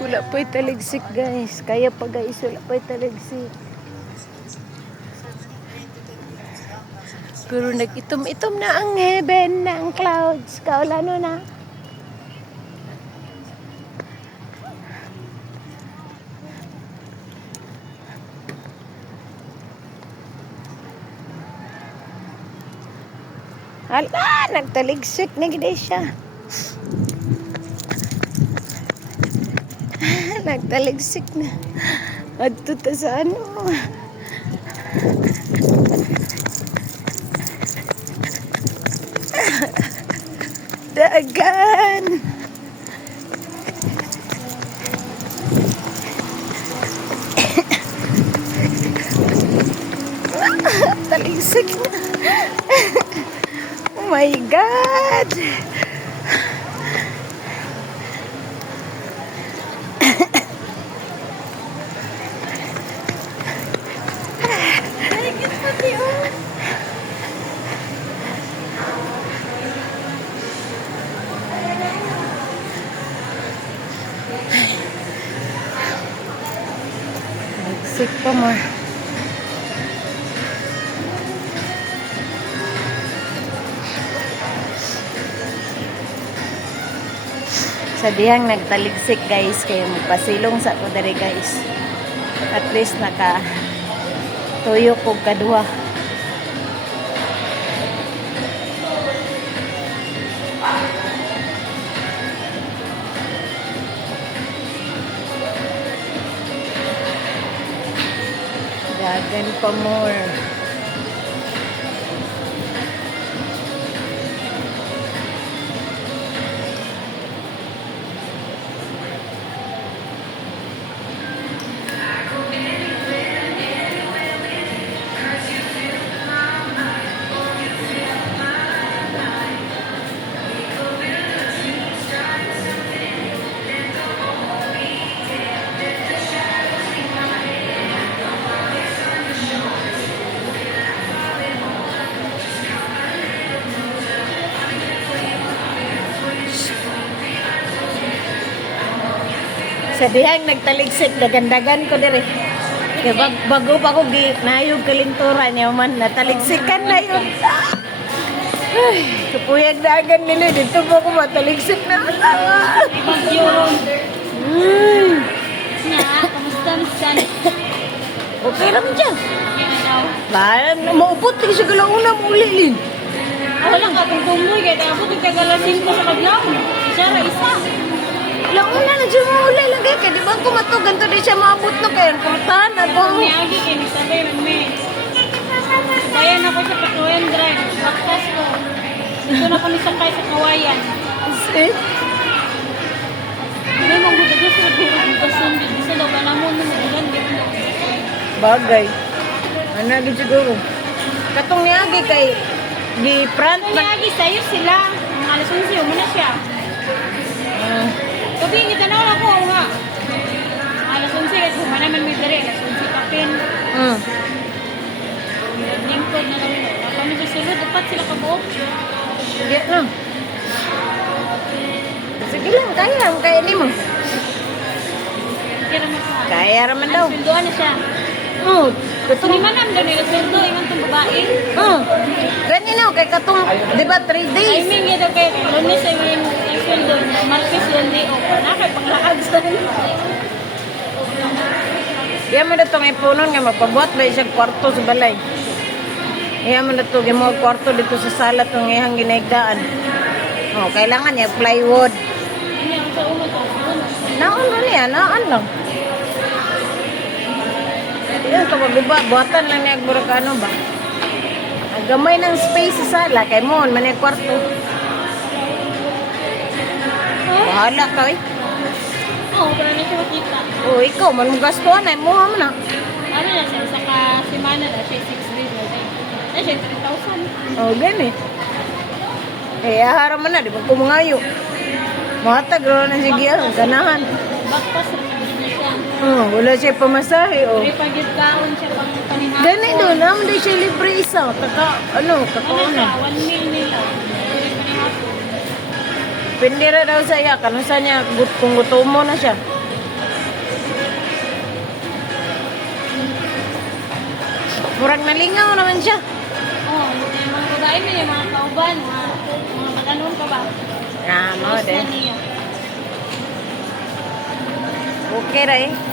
Wala pa'y taligsik guys. Kaya pa guys, wala pa'y taligsik. Pero nag-itom-itom na ang heaven, na ang clouds. Kaulano na. Hala, nagtaligsik na gid siya. Nagtaligsik na. Adto ta sa ano. Dagan. Taligsik na. Oh my God. Sick pa mo. Sa dihang nagtaligsik guys, kaya magpasilong sa ko dere guys. At least naka tuyo ko kadua. Dagan pa more. Sa dihang nagtaligsik, dagandagan ko dire. Kaya bago pa ko nayog kalinturan niya man, nataliksikan na yun. Ay, kapuyag dagan nila, dito po ko mataligsik na. Bagyo. Nga, kamusta misan? Okay lang dyan. Yan daw. Balang na maupot, kasi galauna mo ulilin. Walang kapong tumboy, kaya tapos nagkagalasin ko sa kadlaw. Isa ra isa. Launa na dyan mo ulay lang kaya, di ba kumatog, ganito di siya maabot na kayo. Kurtahan na po. Miyagi kayo ni Sabi, mami. Bayan ako sa Patuyan Drive. Baktas ko. Dito na kami sakay sa Kawayan. Eh? May mga gusto sa guro dito sa hindi sa loob. Alam mo, numudugan dito. Bagay. Ano agad siguro? Katong niagi kay di front Ito miyagi sa'yo sila. Ang alas 11, muna siya. Sabi, kita na ako nga. Alas 11, kasi humana man may dere. Alas 11 kapin. Lingkod na lang ito. Kami sa sulod, dapat sila kabuok. Hindi na. Sige lang, kaya ni mo. Kira mo sa Kaya raman daw. Sunduan na siya. Oh, So, ni manam daw nila sundo, ingon itong babae. Ganyan na, kay katong, di ba, 3 days? Timing yun daw kay Lunes ay yung sundo. Martes yun di o. Nakay panglakad sa Iya mo na itong ipunon nga, magpabuhat ba isang kwarto sa balay? Iya mo na ito, gimo kwarto dito sa sala itong ihang ginaigdaan. Oh, kailangan niya, plywood. Hindi ako sa ulo to. Naon na niya, naon lang. Yan, kapaguba, buhatan lang niya, ano ba? Ang gamay ng space sa sala, kay mo, manay kwarto. Bahala ka, eh. Oo, pero na siya makita. Oh, ikaw, man mong gastuhan, ay mo mo na. Ano na siya, sa kasimana na siya, 6 days na siya. Na siya, 3,000. Oh, gani. Eh, ahara man na, di ba kumangayo? Matag, ro na sige, ganahan. Bakpas na siya. Oh, wala siya pamasahe, oh. May pagkikaon siya pang panihapon. Gani doon, naman di siya libre isa. Ano Kakao siya, na. 1 meal nila. May panihapon. Pindira daw sa iya, kanusa niya, kung gutom mo na siya. Murag nalingaw naman siya. Oh, yung mga babae mo, yung mga kauban, mga pag-anon pa ba? Ah, mo Post de. na niya. Okay ra eh.